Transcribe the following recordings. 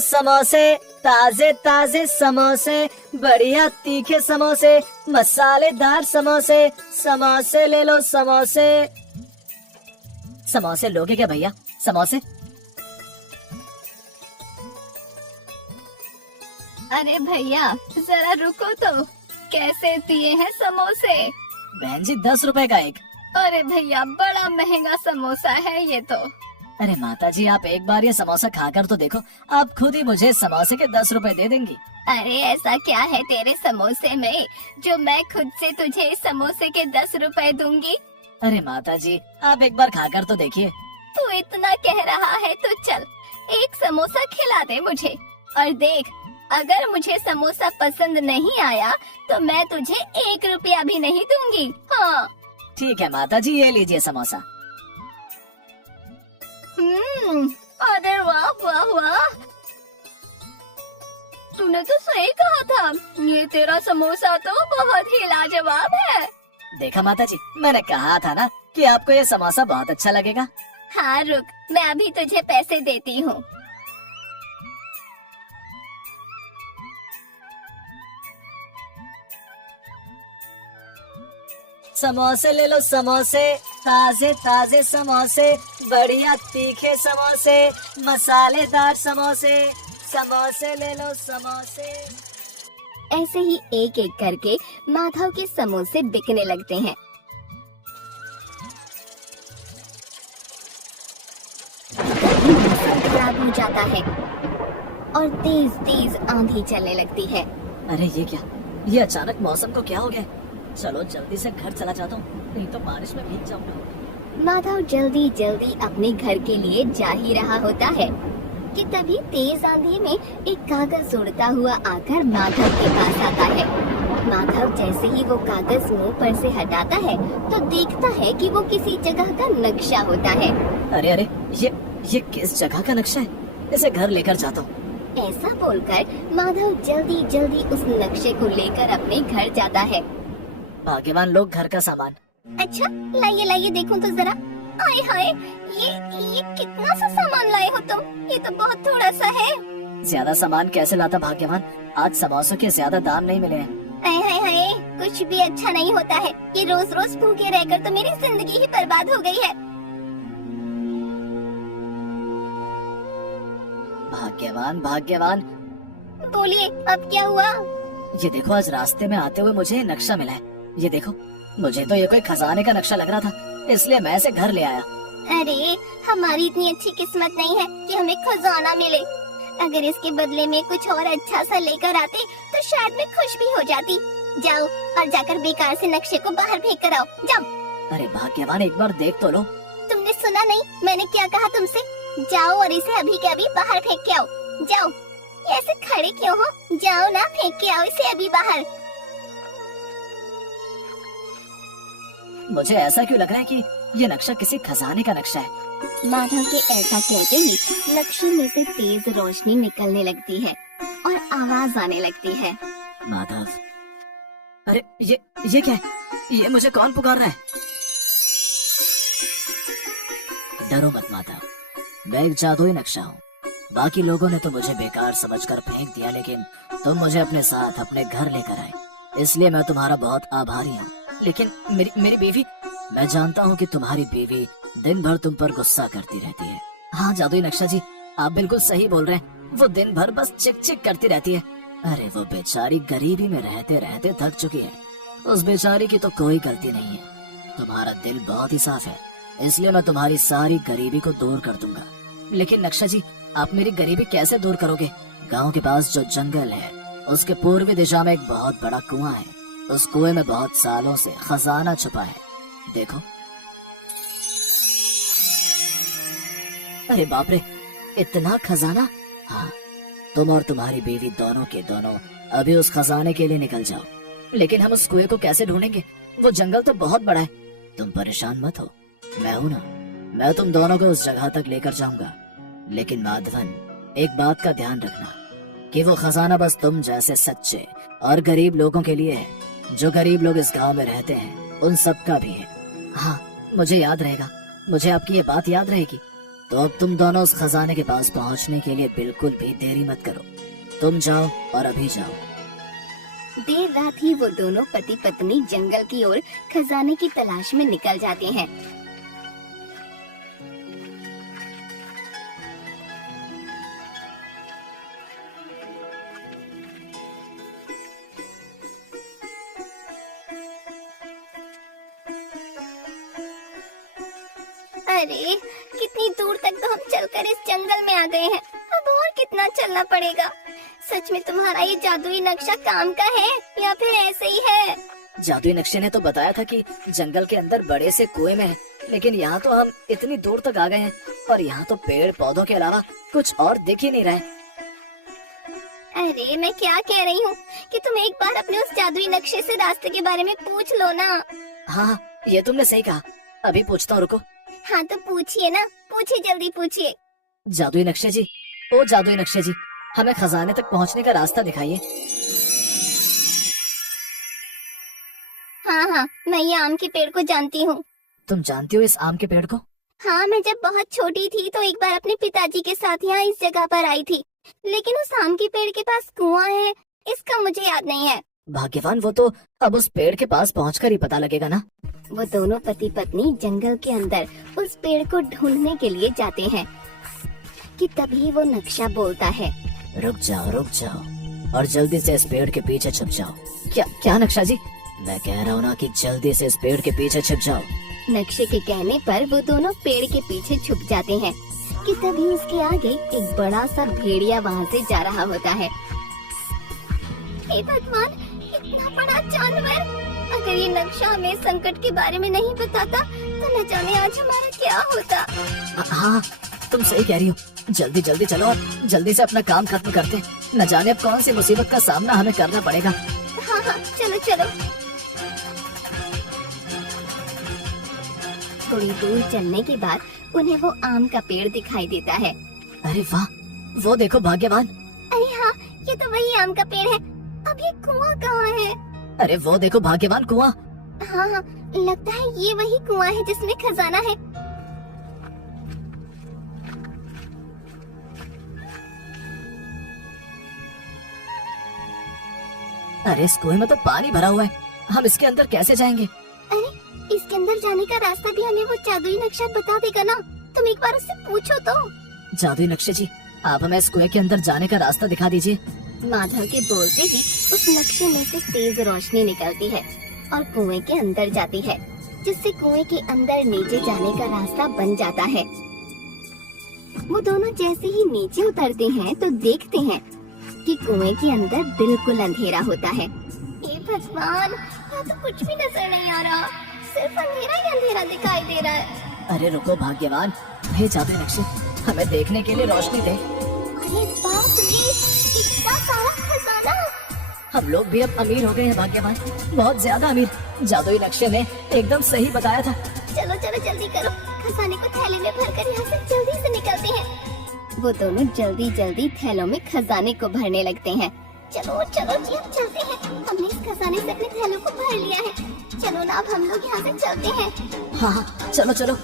समोसे, ताजे ताजे समोसे, बढ़िया तीखे समोसे, मसालेदार समोसे, समोसे ले लो समोसे। समोसे लोगे क्या भैया? समोसे? अरे भैया जरा रुको तो, कैसे दिए हैं समोसे? बहन जी 10 रुपए का एक। अरे भैया बड़ा महंगा समोसा है ये तो। अरे माता जी आप एक बार ये समोसा खाकर तो देखो, आप खुद ही मुझे समोसे के 10 रुपए दे देंगी। अरे ऐसा क्या है तेरे समोसे में जो मैं खुद से तुझे इस समोसे के 10 रुपए दूंगी? अरे माता जी आप एक बार खाकर तो देखिए। तू इतना कह रहा है तो चल एक समोसा खिला दे मुझे, और देख अगर मुझे समोसा पसंद नहीं आया तो मैं तुझे 1 रुपया भी नहीं दूंगी। हाँ ठीक है माता जी, ये लीजिए समोसा। अरे वाह वाह वाह, तूने तो सही कहा था, ये तेरा समोसा तो बहुत ही लाजवाब है। देखा माता जी, मैंने कहा था ना कि आपको ये समोसा बहुत अच्छा लगेगा। हाँ रुक, मैं अभी तुझे पैसे देती हूँ। समोसे ले लो समोसे, ताजे ताजे समोसे, बढ़िया तीखे समोसे, मसालेदार समोसे, समोसे ले लो समोसे। ऐसे ही एक एक करके माधव के समोसे बिकने लगते हैं। मौसम खराब हो जाता है और तेज तेज आंधी चलने लगती है। अरे ये क्या, ये अचानक मौसम को क्या हो गया? चलो जल्दी से घर चला जाता हूँ, नहीं तो बारिश में भीग जाऊंगा। माधव जल्दी जल्दी अपने घर के लिए जा ही रहा होता है कि तभी तेज आंधी में एक कागज उड़ता हुआ आकर माधव के पास आता है। माधव जैसे ही वो कागज मुंह पर से हटाता है तो देखता है कि वो किसी जगह का नक्शा होता है। अरे अरे ये किस जगह का नक्शा है? इसे घर लेकर जाता हूँ। ऐसा बोलकर माधव जल्दी जल्दी उस नक्शे को लेकर अपने घर जाता है। भाग्यवान लोग घर का सामान। अच्छा लाइए लाइए देखूं तो जरा। आय हाय, ये कितना सा सामान लाए हो तुम? ये तो बहुत थोड़ा सा है। ज्यादा सामान कैसे लाता भाग्यवान? आज समोसों के ज्यादा दाम नहीं मिले हैं। हाय हाय हाय, कुछ भी अच्छा नहीं होता है। ये रोज रोज भूखे रहकर तो मेरी जिंदगी ही बर्बाद हो गई है। भाग्यवान भाग्यवान, बोलिए अब क्या हुआ? ये देखो आज रास्ते में आते हुए मुझे ये नक्शा मिला है। ये देखो, मुझे तो ये कोई खजाने का नक्शा लग रहा था, इसलिए मैं इसे घर ले आया। अरे हमारी इतनी अच्छी किस्मत नहीं है कि हमें खजाना मिले। अगर इसके बदले में कुछ और अच्छा सा लेकर आते तो शायद मैं खुश भी हो जाती। जाओ और जाकर बेकार से नक्शे को बाहर फेंक कर आओ, जाओ। अरे भाग्यवान एक बार देख तो लो। तुमने सुना नहीं मैंने क्या कहा तुमसे? जाओ और इसे अभी के अभी बाहर फेंक के आओ, जाओ। ऐसे खड़े क्यों हो? जाओ ना, फेंक के आओ इसे अभी बाहर। मुझे ऐसा क्यों लग रहा है कि ये नक्शा किसी खजाने का नक्शा है। माधव के ऐसा कहते ही नक्शे में से तेज रोशनी निकलने लगती है और आवाज आने लगती है। माधव, अरे ये क्या है? ये मुझे कौन पुकार रहा है? डरो मत माधव, मैं एक जादुई नक्शा हूँ। बाकी लोगों ने तो मुझे बेकार समझकर फेंक दिया, लेकिन तुम मुझे अपने साथ अपने घर लेकर आए, इसलिए मैं तुम्हारा बहुत आभारी हूँ। लेकिन मेरी बीवी, मैं जानता हूँ कि तुम्हारी बीवी दिन भर तुम पर गुस्सा करती रहती है। हाँ जादुई नक्शा जी, आप बिल्कुल सही बोल रहे हैं। वो दिन भर बस चिक चिक करती रहती है। अरे वो बेचारी गरीबी में रहते रहते थक चुकी है। उस बेचारी की तो कोई गलती नहीं है। तुम्हारा दिल बहुत ही साफ है, इसलिए मैं तुम्हारी सारी गरीबी को दूर कर दूंगा। लेकिन नक्शा जी, आप मेरी गरीबी कैसे दूर करोगे? गाँव के पास जो जंगल है उसके पूर्वी दिशा में एक बहुत बड़ा कुआं है। उस कुएं में बहुत सालों से खजाना छुपा है, देखो। अरे बाप रे, इतना खजाना! हाँ, तुम और तुम्हारी बीवी दोनों के दोनों अभी उस खजाने के लिए निकल जाओ। लेकिन हम उस कुएं को कैसे ढूंढेंगे? वो जंगल तो बहुत बड़ा है। तुम परेशान मत हो, मैं हूं ना, मैं तुम दोनों को उस जगह तक लेकर जाऊंगा। लेकिन माधवन, एक बात का ध्यान रखना कि वो खजाना बस तुम जैसे सच्चे और गरीब लोगों के लिए है। जो गरीब लोग इस गांव में रहते हैं उन सब का भी है। हाँ मुझे याद रहेगा, मुझे आपकी ये बात याद रहेगी। तो अब तुम दोनों उस खजाने के पास पहुंचने के लिए बिल्कुल भी देरी मत करो। तुम जाओ और अभी जाओ। देर रात ही वो दोनों पति पत्नी जंगल की ओर खजाने की तलाश में निकल जाते हैं। अरे कितनी दूर तक तो हम चलकर इस जंगल में आ गए हैं, अब और कितना चलना पड़ेगा। सच में तुम्हारा ये जादुई नक्शा काम का है या फिर ऐसे ही है? जादुई नक्शे ने तो बताया था कि जंगल के अंदर बड़े से कुएं में है, लेकिन यहाँ तो हम इतनी दूर तक आ गए हैं और यहाँ तो पेड़ पौधों के अलावा कुछ और दिख ही नहीं रहा है। अरे मैं क्या कह रही हूँ कि तुम एक बार अपने उस जादुई नक्शे से रास्ते के बारे में पूछ लो ना। हाँ, ये तुमने सही कहा, अभी पूछता हूँ, रुको। हाँ तो पूछिए ना, पूछिए, जल्दी पूछिए। जादुई नक्शे जी, ओ जादुई नक्शे जी, हमें खजाने तक पहुँचने का रास्ता दिखाइए। हाँ हाँ, मैं ये आम के पेड़ को जानती हूँ। तुम जानती हो इस आम के पेड़ को? हाँ, मैं जब बहुत छोटी थी तो एक बार अपने पिताजी के साथ यहाँ इस जगह पर आई थी, लेकिन उस आम के पेड़ के पास कुआं है, इसका मुझे याद नहीं है। भाग्यवान, वो तो अब उस पेड़ के पास पहुंचकर ही पता लगेगा ना। वो दोनों पति पत्नी जंगल के अंदर उस पेड़ को ढूंढने के लिए जाते हैं कि तभी वो नक्शा बोलता है, रुक जाओ और जल्दी से इस पेड़ के पीछे छुप जाओ। क्या नक्शा जी? मैं कह रहा हूँ ना कि जल्दी से इस पेड़ के पीछे छुप जाओ। नक्शे के कहने पर वो दोनों पेड़ के पीछे छुप जाते हैं कि तभी उसके आगे एक बड़ा सा भेड़िया वहाँ से जा रहा होता है। हे भगवान, इतना बड़ा जानवर! अगर ये नक्शा हमें संकट के बारे में नहीं बताता तो न जाने आज हमारा क्या होता। हाँ, तुम सही कह रही हो। जल्दी चलो और जल्दी से अपना काम खत्म करते हैं, न जाने अब कौन सी मुसीबत का सामना हमें करना पड़ेगा। हाँ, चलो। थोड़ी दूर चलने के बाद उन्हें वो आम का पेड़ दिखाई देता है। अरे वाह, वो देखो भाग्यवान। अरे हाँ, ये तो वही आम का पेड़ है। अब ये कुआं कहाँ है? अरे वो देखो भाग्यवान, कुआं। हाँ, लगता है ये वही कुआं है जिसमें खजाना है। अरे इस कुएं में तो पानी भरा हुआ है, हम इसके अंदर कैसे जाएंगे? अरे इसके अंदर जाने का रास्ता भी हमें वो जादुई नक्शा बता देगा ना, तुम एक बार उससे पूछो तो। जादुई नक्शे जी, आप हमें इस कुएं के अंदर जाने का रास्ता दिखा दीजिए। माधव के बोलते ही उस नक्शे में से तेज रोशनी निकलती है और कुएं के अंदर जाती है, जिससे कुएं के अंदर नीचे जाने का रास्ता बन जाता है। वो दोनों जैसे ही नीचे उतरते हैं तो देखते हैं कि कुएं के अंदर बिल्कुल अंधेरा होता है। हे भगवान, यहाँ तो कुछ भी नजर नहीं आ रहा, सिर्फ अंधेरा ही अंधेरा दिखाई दे रहा है। अरे रुको भाग्यवान, हे जादुई नक्शे, हमें देखने के लिए रोशनी दे। अरे बाप रे, इतना सारा खजाना! हम लोग भी अब अमीर हो गए हैं भाग्यवान, बहुत ज्यादा अमीर। जादुई नक्शे ने एकदम सही बताया था। चलो जल्दी करो, खजाने को थैले में भरकर यहाँ से जल्दी से निकलते हैं। वो दोनों जल्दी थैलों में खजाने को भरने लगते हैं। चलो जी, हम चलते हैं। हमने इस खजाने से अपने थैलों को भर लिया है। चलो ना, अब हम लोग यहाँ से चलते हैं। हाँ, चलो।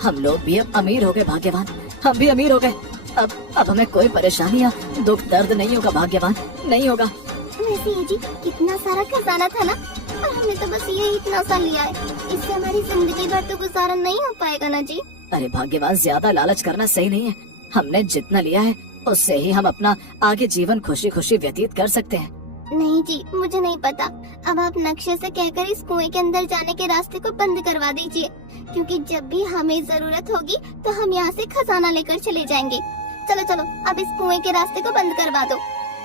हम लोग भी अब अमीर हो गए भाग्यवान, हम भी अमीर हो गए। अब हमें कोई परेशानी या दुख दर्द नहीं होगा भाग्यवान, नहीं होगा। वैसे ये जी कितना सारा खजाना था ना, और हमने तो बस ये इतना सा लिया है, इससे हमारी जिंदगी भर तो गुजारा नहीं हो पाएगा ना जी। अरे भाग्यवान, ज्यादा लालच करना सही नहीं है। हमने जितना लिया है उससे ही हम अपना आगे जीवन खुशी व्यतीत कर सकते हैं। नहीं जी, मुझे नहीं पता। अब आप नक्शे से कहकर इस कुएं के अंदर जाने के रास्ते को बंद करवा दीजिए, क्योंकि जब भी हमें जरूरत होगी तो हम यहाँ से खजाना लेकर चले जाएंगे। चलो, अब इस कुएं के रास्ते को बंद करवा दो।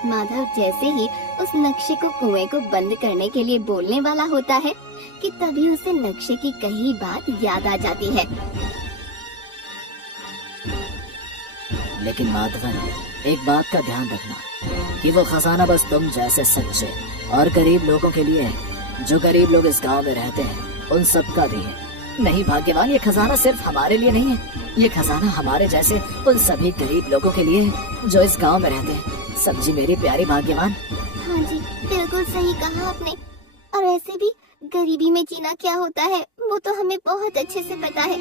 माधव जैसे ही उस नक्शे को कुएं को बंद करने के लिए बोलने वाला होता है कि तभी उसे नक्शे की कही बात याद आ जाती है। लेकिन माधवन, एक बात का ध्यान रखना कि वो खजाना बस तुम जैसे सच्चे और गरीब लोगों के लिए है। जो गरीब लोग इस गांव में रहते हैं उन सब का भी है। नहीं भाग्यवान, ये खजाना सिर्फ हमारे लिए नहीं है, ये खजाना हमारे जैसे उन सभी गरीब लोगों के लिए है जो इस गांव में रहते हैं। समझी मेरी प्यारी भाग्यवान? हाँ जी, बिल्कुल सही कहा आपने। और वैसे भी गरीबी में जीना क्या होता है वो तो हमें बहुत अच्छे से पता है।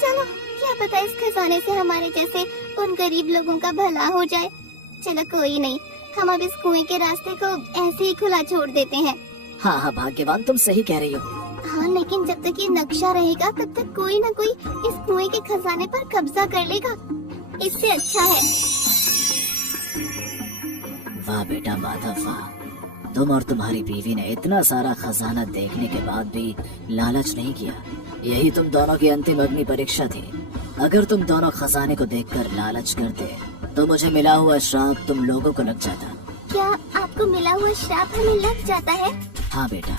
चलो, क्या पता इस खजाने से हमारे जैसे उन गरीब लोगों का भला हो जाए। चलो कोई नहीं, हम अब इस कुएं के रास्ते को ऐसे ही खुला छोड़ देते हैं। हाँ हाँ भाग्यवान, तुम सही कह रही हो। हाँ, लेकिन जब तक ये नक्शा रहेगा तब तक कोई न कोई इस कुएं के खजाने पर कब्जा कर लेगा। इससे अच्छा है। वाह बेटा माधव वाह, तुम और तुम्हारी बीवी ने इतना सारा खजाना देखने के बाद भी लालच नहीं किया। यही तुम दोनों की अंतिम अग्नि परीक्षा थी। अगर तुम दोनों खजाने को देखकर लालच करते तो मुझे मिला हुआ श्राप तुम लोगों को लग जाता। क्या आपको मिला हुआ श्राप हमें लग जाता है? हाँ बेटा,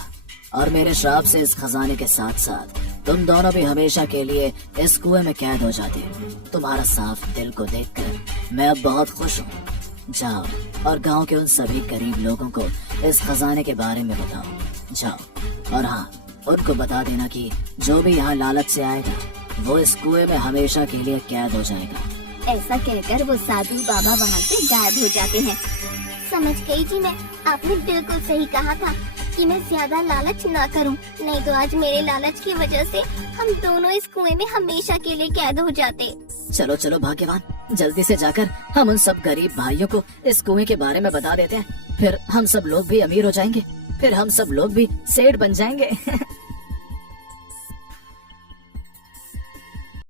और मेरे श्राप से इस खजाने के साथ साथ तुम दोनों भी हमेशा के लिए इस कुएं में कैद हो जाते। तुम्हारा साफ दिल को देखकर मैं अब बहुत खुश हूँ। जाओ और गांव के उन सभी गरीब लोगों को इस खजाने के बारे में बताओ। जाओ, और हाँ, उनको बता देना कि जो भी यहाँ लालच से आएगा वो इस कुएं में हमेशा के लिए कैद हो जाएगा। ऐसा कहकर वो साधु बाबा वहाँ से गायब हो जाते हैं। समझ गई जी मैं, आपने बिल्कुल सही कहा था कि मैं ज्यादा लालच ना करूं, नहीं तो आज मेरे लालच की वजह से हम दोनों इस कुएं में हमेशा के लिए कैद हो जाते। चलो चलो भाग्यवान, जल्दी से जाकर हम उन सब गरीब भाइयों को इस कुएं के बारे में बता देते हैं। फिर हम सब लोग भी अमीर हो जाएंगे, फिर हम सब लोग भी सेठ बन जाएंगे।